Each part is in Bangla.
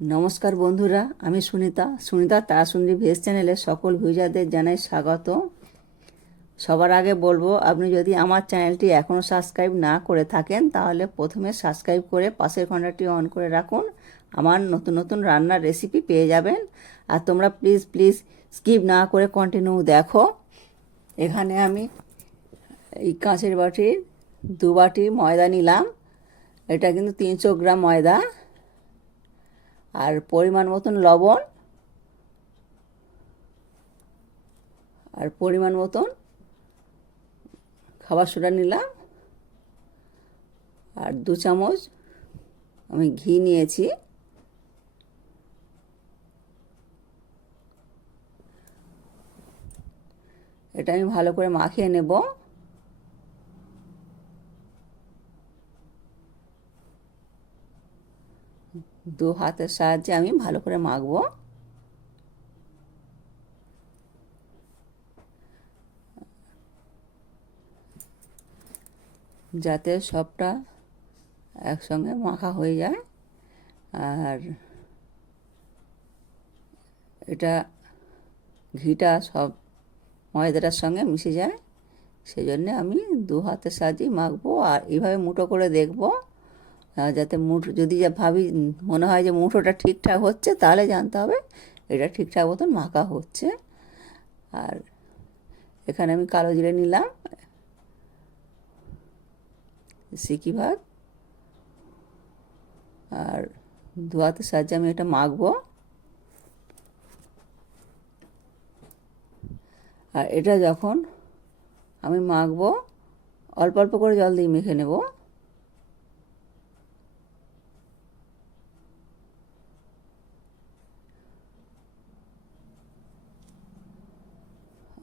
নমস্কার বন্ধুরা, আমি সুনিতা। সুনিতা তারাসুন্দরী ভেস চ্যানেলে সকল ভিউজারদের জানাই স্বাগত। সবার আগে বলব, আপনি যদি আমার চ্যানেলটি এখনও সাবস্ক্রাইব না করে থাকেন, তাহলে প্রথমে সাবস্ক্রাইব করে পাশের ঘন্টাটি অন করে রাখুন। আমার নতুন নতুন রান্নার রেসিপি পেয়ে যাবেন। আর তোমরা প্লিজ প্লিজ স্কিপ না করে কন্টিনিউ দেখো। এখানে আমি এই কাঁচের বাটির দু বাটি ময়দা নিলাম। এটা কিন্তু তিনশো গ্রাম ময়দা। আর পরিমাণ মতন লবণ আর পরিমাণ মতন খাবার সোডা নিলাম। আর দু চামচ আমি ঘি নিয়েছি। এটা আমি ভালো করে মাখিয়ে নেব। দু হাতের সাহায্যে আমি ভালো করে মাখবো। যাতে সবটা একসঙ্গে মাখা হয়ে যায়। আর এটা ঘিটা সব ময়দাটার সঙ্গে মিশে যায় সেই জন্যে আমি দু হাতের সাহায্যেই মাখবো। আর এইভাবে মুঠো করে দেখব যাতে মুঠো, যদি যা ভাবি মনে হয় যে মুঠোটা ঠিকঠাক হচ্ছে, তাহলে জানতে হবে এটা ঠিকঠাক মতন মাখা হচ্ছে। আর এখানে আমি কালো জিরে নিলাম। সিকি ভাগ আর হাতের সাহায্যে আমি এটা মাখবো। আর এটা যখন আমি মাখবো, অল্প অল্প করে জল দিয়ে মেখে নেব।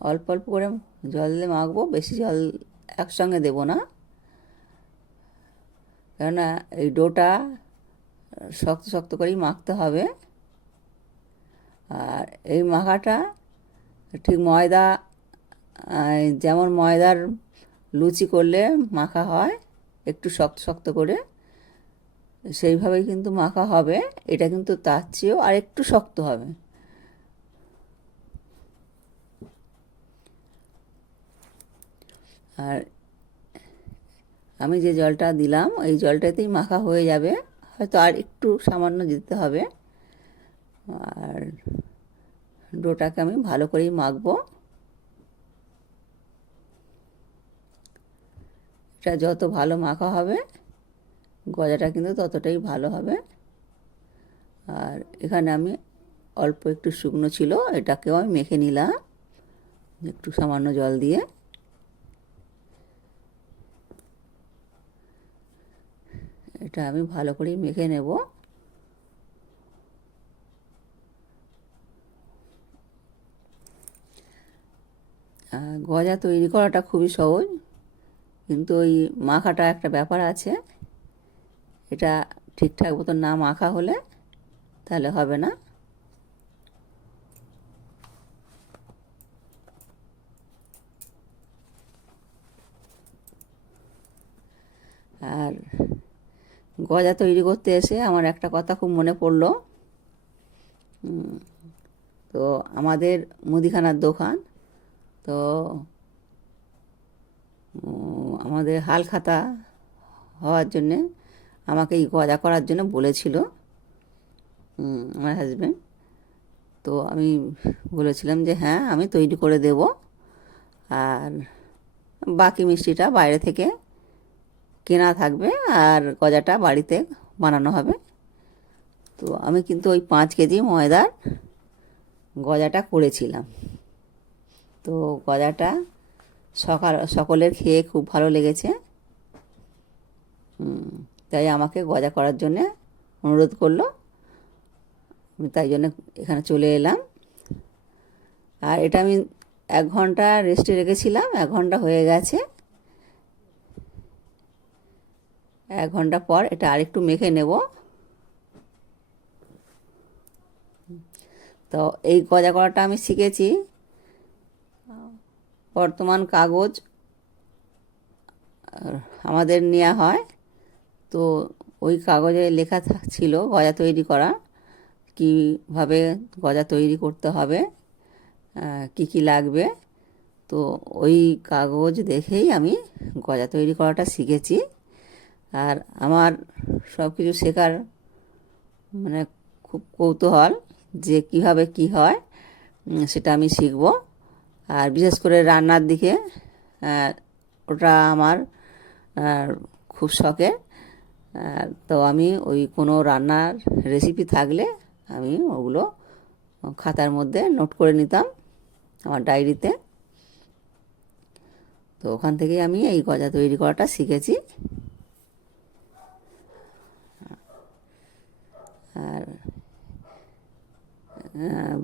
অল্প অল্প করে জল দিয়ে মাখবো, বেশি জল একসঙ্গে দেবো না। কেননা এই ডোটা শক্ত শক্ত করেই মাখতে হবে। আর এই মাখাটা ঠিক ময়দা যেমন ময়দার লুচি করলে মাখা হয়, একটু শক্ত শক্ত করে, সেইভাবেই কিন্তু মাখা হবে। এটা কিন্তু তার চেয়েও আর একটু শক্ত হবে। আর আমি যে জলটা দিলাম, এই জলটাতেই মাখা হয়ে যাবে। হয়তো আর একটু সামান্য দিতে হবে। আর ডোটাকে আমি ভালো করেই মাখবো। এটা যত ভালো মাখা হবে, গজাটা কিন্তু ততটাই ভালো হবে। আর এখানে আমি অল্প একটু শুকনো ছিল, এটাকেও আমি মেখে নিলাম, একটু সামান্য জল দিয়ে। এটা আমি ভালো করে মেখে নেব। গজা তৈরি করাটা খুবই সহজ, কিন্তু ওই মাখাটা একটা ব্যাপার আছে। এটা ঠিকঠাক মতো না মাখা হলে তাহলে হবে না। আর গজা তৈরি করতে এসে আমার একটা কথা খুব মনে পড়ল। তো আমাদের মুদিখানার দোকান। তো আমাদের হাল খাতা হওয়ার জন্যে আমাকে এই গজা করার জন্য বলেছিল আমার হাজব্যান্ড তো আমি বলেছিলাম যে হ্যাঁ আমি তৈরি করে দেব। আর বাকি মিষ্টিটা বাইরে থেকে কেনা থাকবে আর গজাটা বাড়িতে বানানো হবে। তো আমি কিন্তু ওই পাঁচ কেজি ময়দার গজাটা করেছিলাম। তো গজাটা সকাল, সকলের খেয়ে খুব ভালো লেগেছে। তাই আমাকে গজা করার জন্যে অনুরোধ করল। আমি তাই জন্য এখানে চলে এলাম। আর এটা আমি এক ঘণ্টা রেস্টে রেখেছিলাম, এক ঘণ্টা হয়ে গেছে। এক ঘণ্টা পর এটা আরেকটু মেখে নেব। তো এই গজা করাটা আমি শিখেছি। বর্তমান কাগজ আমাদের নেওয়া হয়। তো ওই কাগজে লেখা ছিল গজা তৈরি করা। কীভাবে গজা তৈরি করতে হবে কি কি লাগবে। তো ওই কাগজ দেখেই আমি গজা তৈরি করাটা শিখেছি। আর আমার সব কিছু শেখার মানে খুব কৌতূহল যে কীভাবে কি হয় সেটা আমি শিখব। আর বিশেষ করে রান্নার দিকে ওটা আমার খুব আর তো আমি ওই কোনো রান্নার রেসিপি থাকলে আমি ওগুলো খাতার মধ্যে নোট করে নিতাম আমার ডায়েরিতে তো ওখান থেকেই আমি এই গজা তৈরি করাটা শিখেছি। আর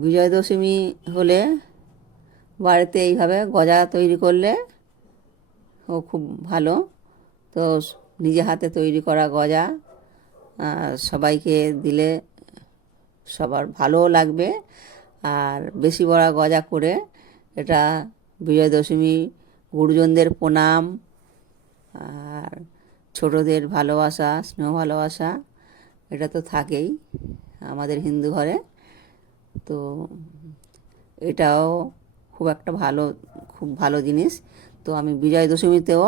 বিজয় দশমী হলে বাড়িতে এইভাবে গজা তৈরি করলে ও খুব ভালো। তো নিজে হাতে তৈরি করা গজা সবাইকে দিলে সবার ভালোও লাগবে। আর বেশি বড় গজা করে এটা বিজয় দশমী গুরুজনদের প্রণাম, আর ছোটদের ভালোবাসা, স্নেহ ভালোবাসা এটা তো থাকেই আমাদের হিন্দু ঘরে। তো এটাও খুব একটা ভালো, খুব ভালো জিনিস। তো আমি বিজয় দশমীতেও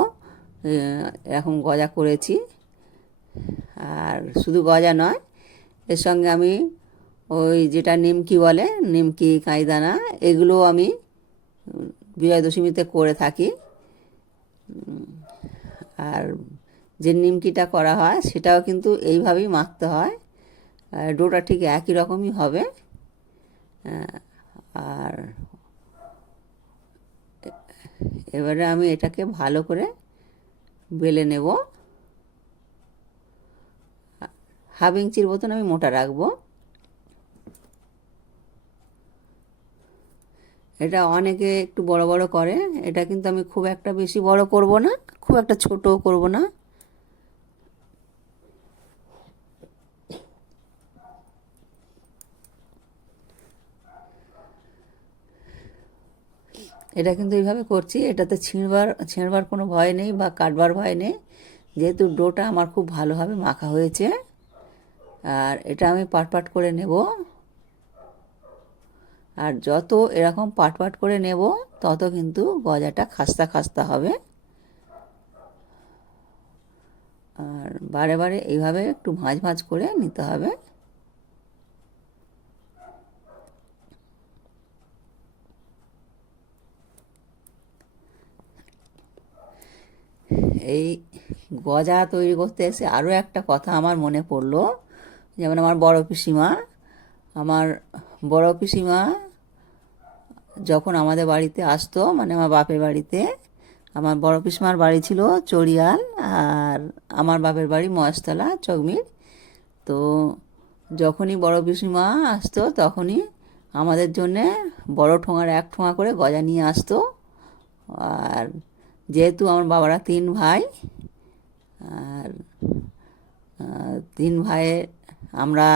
এরকম গজা করেছি। আর শুধু গজা নয়, এর সঙ্গে আমি ওই যেটা নিমকি বলে, নিমকি, কাঁইদানা, এগুলো আমি বিজয় দশমীতে করে থাকি। আর যে নিমকিটা করা হয়, সেটাও কিন্তু এইভাবেই মাখতে হয়। ডোটা ঠিক একই রকমই হবে। আর এবারে আমি এটাকে ভালো করে বেলে নেব। হাফ ইঞ্চির মতন আমি মোটা রাখব। এটা অনেকে একটু বড় বড় করে। এটা কিন্তু আমি খুব একটা বেশি বড় করব না, খুব একটা ছোটও করব না। এটা কিন্তু এইভাবে করছি, এটাতে ছিঁড়বার ছিঁড়বার কোনো ভয় নেই বা কাটবার ভয় নেই। যেহেতু ডোটা আমার খুব ভালোভাবে মাখা হয়েছে, আর এটা আমি পাট পাট করে নেব। আর যত এরকম পাট পাট করে নেব, তত কিন্তু গজাটা খাস্তা খাস্তা হবে। আর বারে বারে এইভাবে একটু ভাঁজ ভাঁজ করে নিতে হবে। এই গজা তৈরি করতে এসে আরও একটা কথা আমার মনে পড়ল। যেমন আমার বড় পিসিমা, আমার বড় পিসিমা যখন আমাদের বাড়িতে আসতো মানে আমার বাপের বাড়িতে, আমার বড় পিসিমার বাড়ি ছিল চড়িয়াল আর আমার বাপের বাড়ি মহেশতলা, চকমির। তো যখনই বড় পিসিমা আসতো, তখনই আমাদের জন্যে বড় ঠোঙার এক ঠোঙা করে গজা নিয়ে আসতো। আর যেহেতু আমার বাবারা তিন ভাই, আর তিন ভাইয়ে আমরা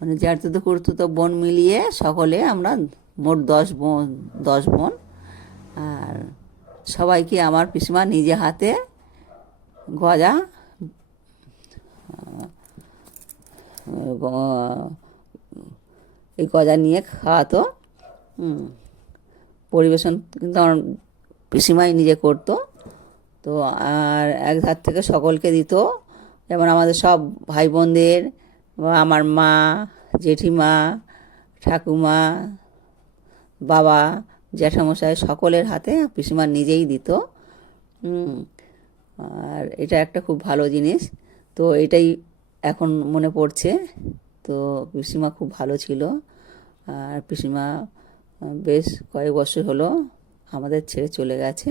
মানে জ্যাঠতো করতো তো বোন মিলিয়ে সকলে আমরা মোট দশ বোন দশ বোন আর সবাইকে আমার পিসমা নিজে হাতে গজা এই গজা নিয়ে খাওয়াতো। পরিবেশন কিন্তু আমার পিসিমাই নিজে করতো। তো আর এক ধার থেকে সকলকে দিত। যেমন আমাদের সব ভাই বোনদের আমার মা, জেঠিমা, ঠাকুমা, বাবা, জ্যাঠামশাই সকলের হাতে পিসিমা নিজেই দিত। আর এটা একটা খুব ভালো জিনিস। তো এটাই এখন মনে পড়ছে। তো পিসিমা খুব ভালো ছিল। আর পিসিমা বেশ কয়েক বছর হলো আমাদের ছেড়ে চলে গেছে।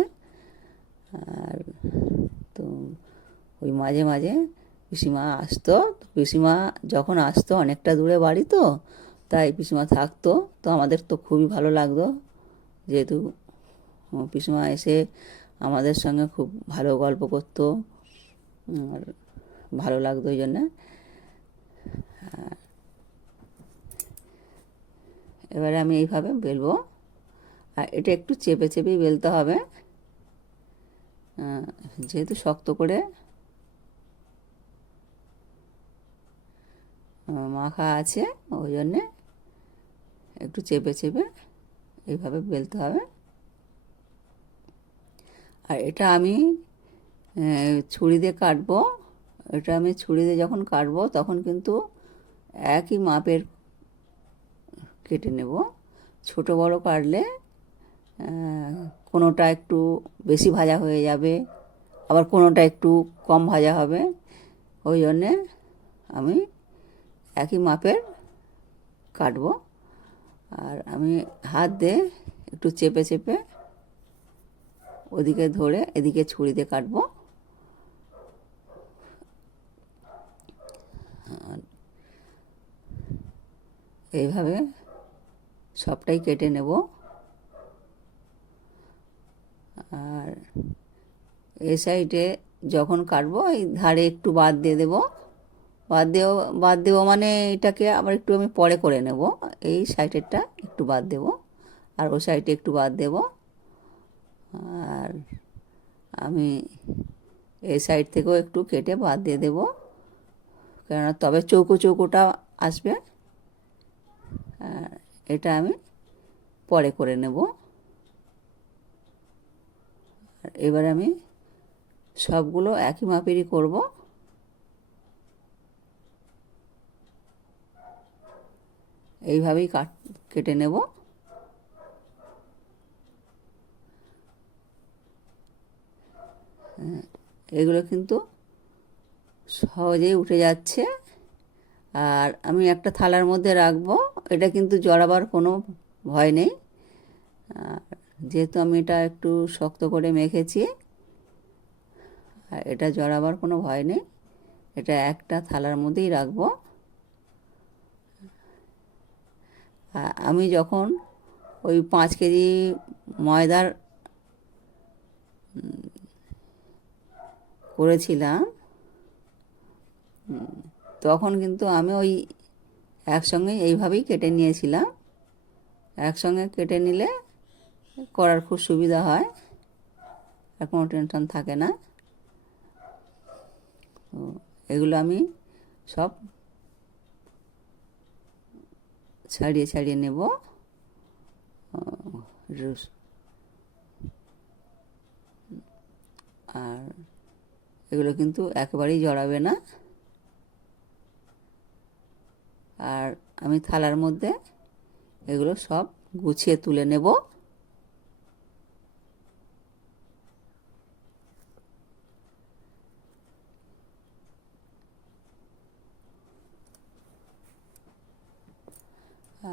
আর তো ওই মাঝে মাঝে পিসিমা আসতো। পিসিমা যখন আসতো, অনেকটা দূরে বাড়ি তো, তাই পিসিমা থাকতো। তো আমাদের তো খুবই ভালো লাগতো। যেহেতু পিসিমা এসে আমাদের সঙ্গে খুব ভালো গল্প করতো, আর ভালো লাগতো ওই জন্যে। এবারে আমি এইভাবে বেলবো আর এটা একটু চেপে চেপেই বেলতে হবে। যেহেতু শক্ত করে মাখা আছে, ওই জন্যে একটু চেপে চেপে এইভাবে বেলতে হবে। আর এটা আমি ছুরি দিয়ে কাটবো। এটা আমি ছুরি দিয়ে যখন কাটবো তখন কিন্তু একই মাপের কেটে নেব। ছোট বড় কাটলে কোনোটা একটু বেশি ভাজা হয়ে যাবে, আবার কোনোটা একটু কম ভাজা হবে। ওই জন্যে আমি একই মাপের কাটবো। আর আমি হাত দিয়ে একটু চেপে চেপে ওদিকে ধরে এদিকে ছুরি দিয়ে কাটবো। এইভাবে সবটাই কেটে নেব। আর এ সাইডে যখন কাটবো, এই ধারে একটু বাদ দিয়ে দেবো। বাদ দেবো বাদ দেবো মানে এটাকে আবার একটু আমি পরে করে নেব। এই সাইডেরটা একটু বাদ দেব আর ওই সাইডে একটু বাদ দেব। আর আমি এই সাইড থেকেও একটু কেটে বাদ দিয়ে দেবো। কেননা তবে চৌকো চৌকোটা আসবে। আর এটা আমি পরে করে নেব। এবার আমি সবগুলো একই মাপেরই করব। এইভাবেই কাট কেটে নেব। হ্যাঁ, এগুলো কিন্তু সহজেই উঠে যাচ্ছে। আর আমি একটা থালার মধ্যে রাখব এটা কিন্তু জড়াবার কোনো ভয় নেই। আর যেহেতু আমি এটা একটু শক্ত করে মেখেছি, আর এটা জড়াবার কোনো ভয় নেই। এটা একটা থালার মধ্যেই রাখব। আমি যখন ওই পাঁচ কেজি ময়দার করেছিলাম তখন কিন্তু আমি ওই একসঙ্গে এইভাবেই কেটে নিয়েছিলাম। একসঙ্গে কেটে নিলে করার খুব সুবিধা হয়। আর কোনো টেনশন থাকে না। তো এগুলো আমি সব ছাড়িয়ে ছাড়িয়ে নেব। আর এগুলো কিন্তু একেবারেই জড়াবে না। আর আমি থালার মধ্যে এগুলো সব গুছিয়ে তুলে নেব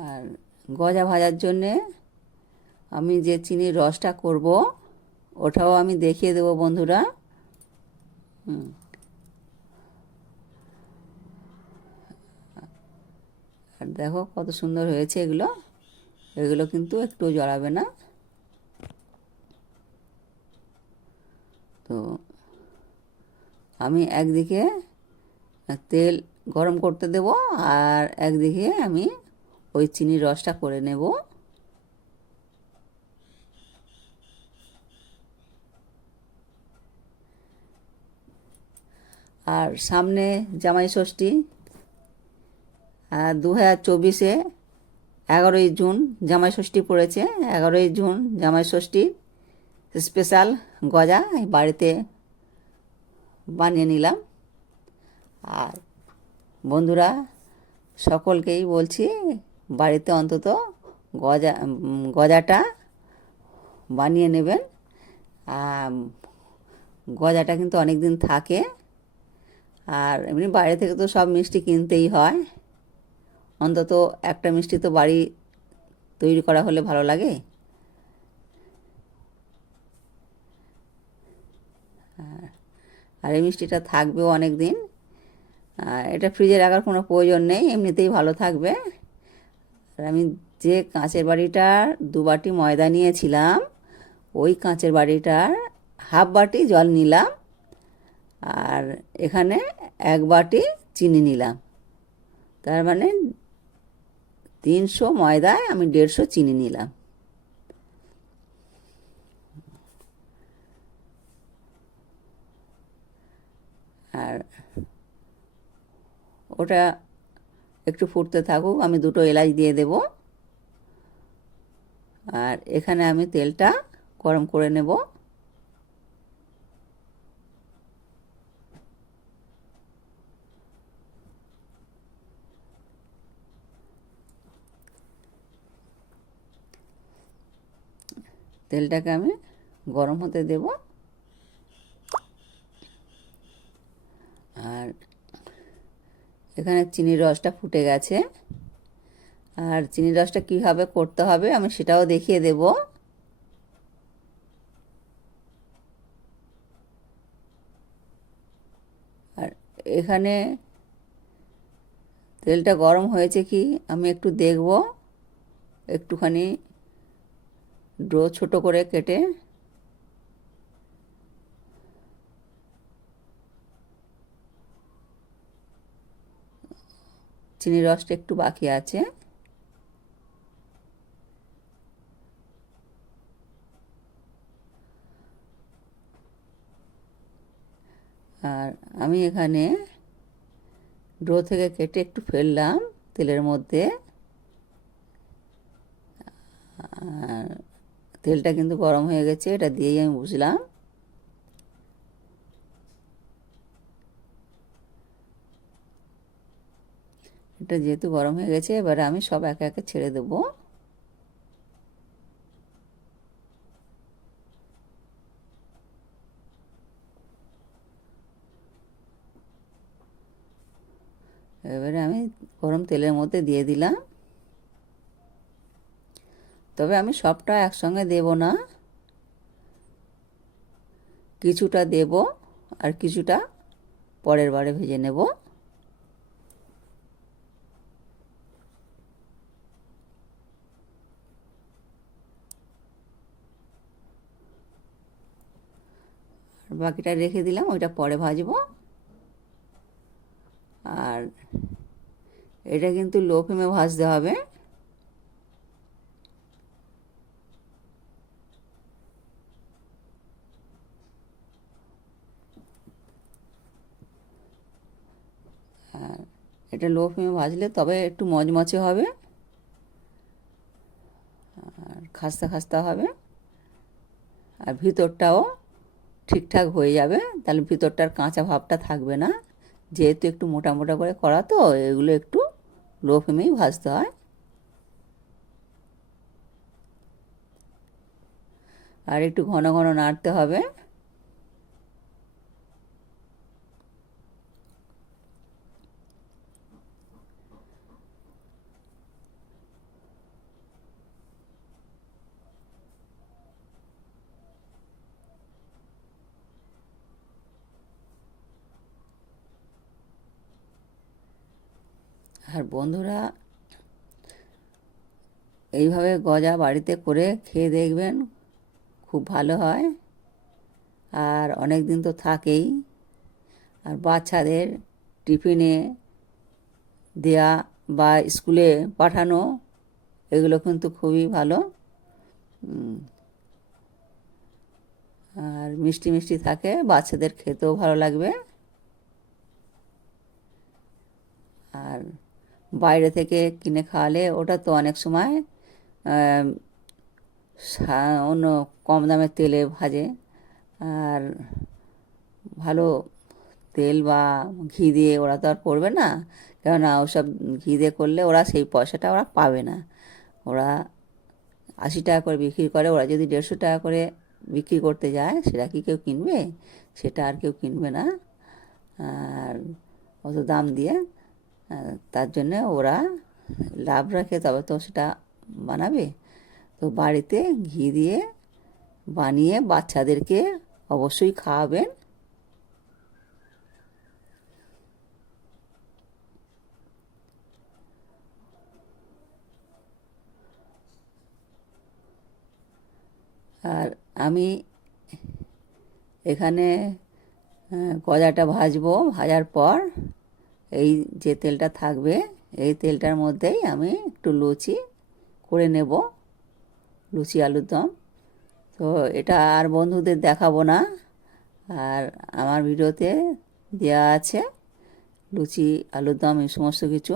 আর গজা ভাজার জন্যে আমি যে চিনির রসটা করব, ওটাও আমি দেখিয়ে দেবো বন্ধুরা। আর দেখো কত সুন্দর হয়েছে এগুলো। এগুলো কিন্তু একটু জড়াবে না। তো আমি একদিকে তেল গরম করতে দেব আর একদিকে আমি ওই চিনির রসটা করে নেব। আর সামনে জামাই ষষ্ঠী দু হাজার চব্বিশে এগারোই জুন জামাই ষষ্ঠী পড়েছে। এগারোই জুন জামাই ষষ্ঠী স্পেশাল গজা বাড়িতে বানিয়ে নিলাম। আর বন্ধুরা, সকলকেই বলছি বাড়িতে অন্তত গজা, গজাটা বানিয়ে নেবেন। আর গজাটা কিন্তু অনেক দিন থাকে। আর এমনি বাইরে থেকে তো সব মিষ্টি কিনতেই হয়। অন্তত একটা মিষ্টি তো বাড়ি তৈরি করা হলে ভালো লাগে। আর- এই মিষ্টিটা থাকবেও অনেক দিন আর এটা ফ্রিজে রাখার কোনো প্রয়োজন নেই, এমনিতেই ভালো থাকবে। আমি যে কাঁচের বাটিটার দু বাটি ময়দা নিয়েছিলাম, ওই কাঁচের বাটিটার হাফ বাটি জল নিলাম আর এখানে এক বাটি চিনি নিলাম। তার মানে তিনশো ময়দায় আমি দেড়শো চিনি নিলাম। আর ওটা একটু ফুটতে থাকুক, আমি দুটো এলাচ দিয়ে দেব। আর এখানে আমি তেলটা গরম করে নেব। তেলটাকে আমি গরম হতে দেব। আর এখানে চিনির রসটা ফুটে গেছে। আর চিনির রসটা কীভাবে করতে হবে আমি সেটাও দেখিয়ে দেব। আর এখানে তেলটা গরম হয়েছে কি আমি একটু দেখব। একটুখানি ড্রো ছোট করে কেটে চিনির রসটা একটু বাকি আছে। আর আমি এখানে ড্রো থেকে কেটে একটু ফেললাম তেলের মধ্যে। আর তেলটা কিন্তু গরম হয়ে গেছে, এটা দিয়েই আমি বুঝলাম। এটা যেহেতু গরম হয়ে গেছে, এবারে আমি সব একে একে ছেড়ে দেবো। এবারে আমি গরম তেলের মধ্যে দিয়ে দিলাম। তবে আমি সবটা একসঙ্গে দেব না। কিছুটা দেব আর কিছুটা পরের বারে ভেজে নেব। বাকিটা রেখে দিলাম, ওইটা পরে ভাজবো। আর এটা কিন্তু লো ফ্লেমে ভাজতে হবে। আর এটা লো ফ্লেমে ভাজলে তবে একটু মচমচে হবে। আর খাস্তা খাস্তা হবে। আর ভিতরটাও ঠিকঠাক হয়ে যাবে, তাহলে ভিতরটার কাঁচা ভাবটা থাকবে না। যেহেতু একটু মোটা মোটা করে করা তো, এগুলো একটু লো ফ্লেমেই ভাজতে হয়। আর একটু ঘন ঘন নাড়তে হবে। আর বন্ধুরা, এইভাবে গজা বাড়িতে করে খেয়ে দেখবেন খুব ভালো হয়। আর অনেক দিন তো থাকেই। আর বাচ্চাদের টিফিনে দেয়া বা স্কুলে পাঠানো, এগুলো কিন্তু খুবই ভালো। আর মিষ্টি মিষ্টি থাকে, বাচ্চাদের খেতেও ভালো লাগবে আর বাইরে থেকে কিনে খাওয়ালে ওটা তো অনেক সময় অন্য কম দামের তেলে ভাজে। আর ভালো তেল বা ঘি দিয়ে ওরা তো আর করবে না, কেননা ওসব ঘি দিয়ে করলে ওরা সেই পয়সাটা ওরা পাবে না। ওরা আশি টাকা করে বিক্রি করে, ওরা যদি দেড়শো টাকা করে বিক্রি করতে যায়, সেটা কি কেউ কিনবে? সেটা আর কেউ কিনবে না। আর অত দাম দিয়ে তার জন্যে ওরা লাভ রাখে, তবে তো সেটা বানাবে। তো বাড়িতে ঘি দিয়ে বানিয়ে বাচ্চাদেরকে অবশ্যই খাওয়াবেন। আর আমি এখানে গজাটা ভাজবো। ভাজার পর এই যে তেলটা থাকবে, এই তেলটার মধ্যেই আমি একটু লুচি করে নেব, লুচি আলুর দম। তো এটা আর বন্ধুদের দেখাবো না, আর আমার ভিডিওতে দেওয়া আছে লুচি, আলুর দম, এই সমস্ত কিছু।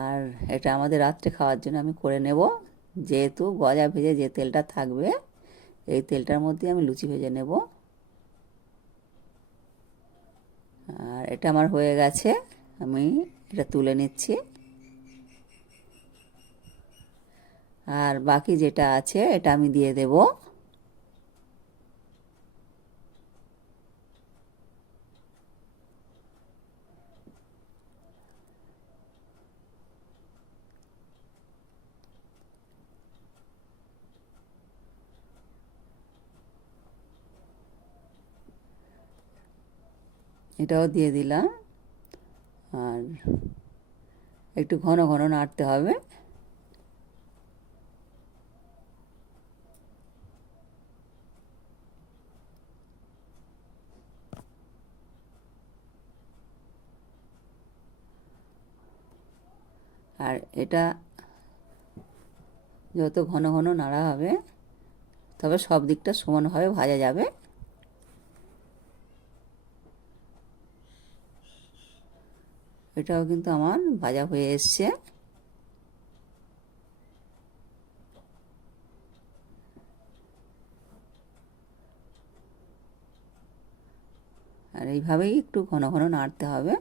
আর এটা আমাদের রাত্রে খাওয়ার জন্য আমি করে নেব। যেহেতু গজা ভেজে যে তেলটা থাকবে, এই তেলটার মধ্যে আমি লুচি ভেজে নেব। আর এটা আমার হয়ে গেছে, আমি এটা তুলে নিচ্ছি। আর বাকি যেটা আছে, এটা আমি দিয়ে দেব। এটাও দিয়ে দিলাম। আর একটু ঘন ঘন নাড়তে হবে। আর এটা যত ঘন ঘন নাড়া হবে, তবে সব দিকটা সমানভাবে ভাজা যাবে। এটাও কিন্তু আমার ভাজা হয়ে এসছে। আর এইভাবেই একটু ঘন ঘন নাড়তে হবে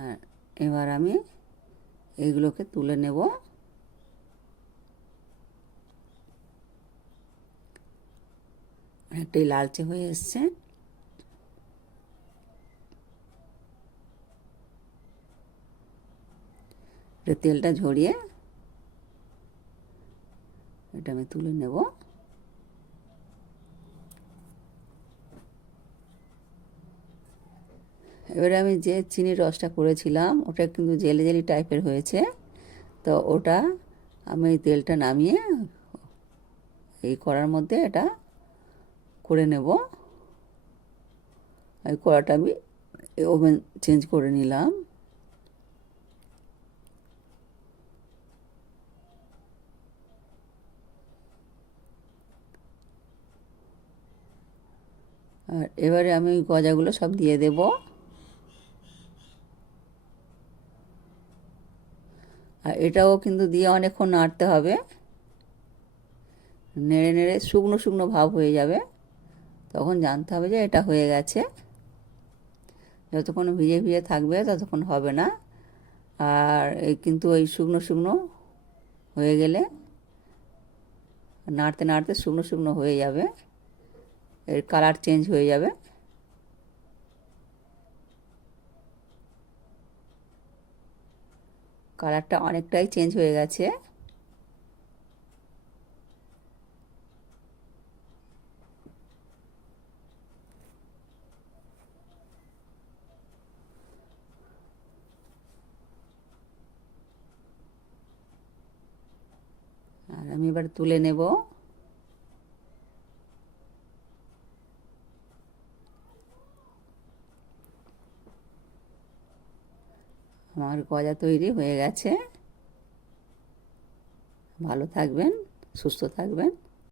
আর এবার আমি এগুলোকে তুলে নেব। অনেকটাই লালচে হয়ে এসছে। তেলটা ঝরিয়ে এটা আমি তুলে নেব। এবারে আমি যে চিনির রসটা করেছিলাম, ওটা কিন্তু জেলি জেলি টাইপের হয়েছে। তো ওটা আমি তেলটা নামিয়ে এই কড়ার মধ্যে এটা করে নেব। এই কড়াটা আমি ওভেন চেঞ্জ করে নিলাম। আর এবারে আমি গজাগুলো সব দিয়ে দেব। আর এটাও কিন্তু দিয়ে অনেকক্ষণ নাড়তে হবে। নেড়ে নেড়ে শুকনো শুকনো ভাব হয়ে যাবে। তখন জানতে হবে যে এটা হয়ে গেছে। যতক্ষণ ভিজে ভিজে থাকবে ততক্ষণ হবে না। আর এই কিন্তু ওই শুকনো শুকনো হয়ে গেলে নাড়তে নাড়তে শুকনো শুকনো হয়ে যাবে। এর কালার চেঞ্জ হয়ে যাবে। কালারটা অনেকটাই চেঞ্জ হয়ে গেছে। আর আমি এবার তুলে নেব। আমার গজা তৈরি হয়ে গেছে। ভালো থাকবেন সুস্থ থাকবেন।